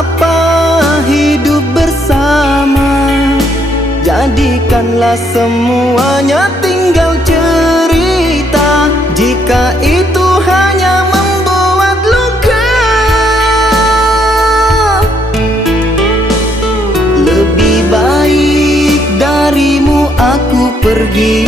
apa hidup bersama? Jadikanlah semuanya tinggal cerita. Jika itu hanya membuat luka, lebih baik darimu aku pergi,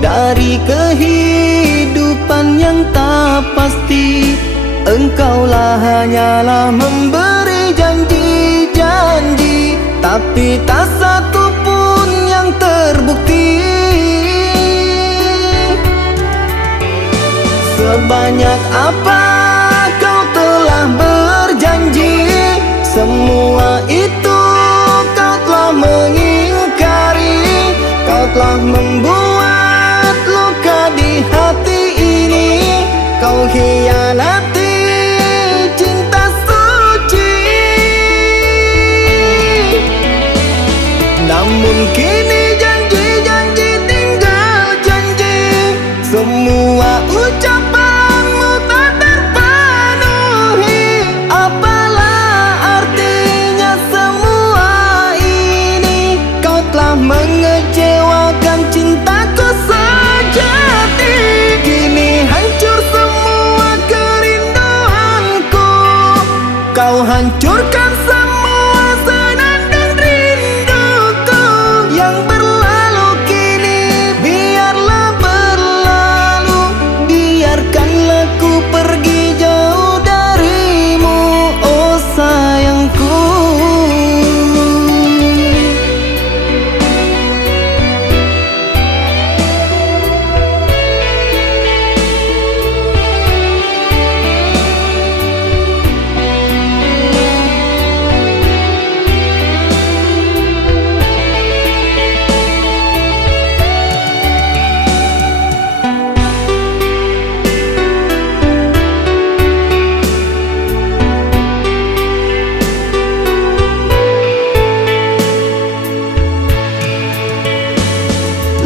dari kehidupan yang tak pasti. Engkaulah hanyalah memberi janji-janji, tapi tak satu pun yang terbukti. Sebanyak apa kau telah berjanji, semua itu kau telah mengingkari. Kau telah membuat luka di hati ini. Kau hianati cinta suci. Namun kini janji-janji tinggal janji. Semua ucapanmu tak terpenuhi. Apalah artinya semua ini? Kau telah mengecewakan cintaku sejati. Kini hancur semua kerinduanku. Kau hancurkan semua senandung rinduku. Yang berlalu kini biarlah berlalu. Biarkanlah ku pergi jauh darimu, oh sayangku.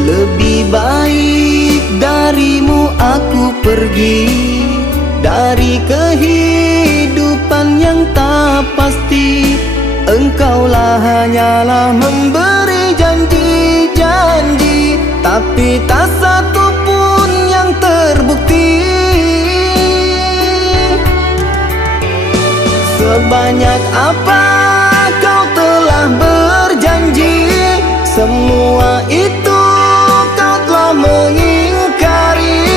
Lebih baik darimu aku pergi, dari kehidupan yang tak pasti. Engkaulah hanyalah memberi janji-janji, tapi tak satu pun yang terbukti. Sebanyak apa kau telah berjanji, semua itu mengingkari.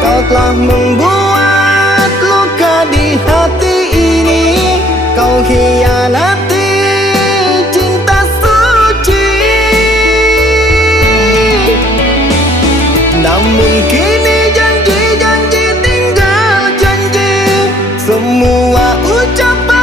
Kau telah membuat luka di hati ini. Kau hianati cinta suci. Namun kini janji-janji tinggal janji. Semua ucapan